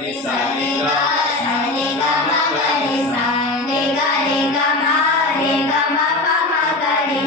ని సా ని గా సా ని గా మ గ ని సా ని గా మ రే గ మ ప మ గ రి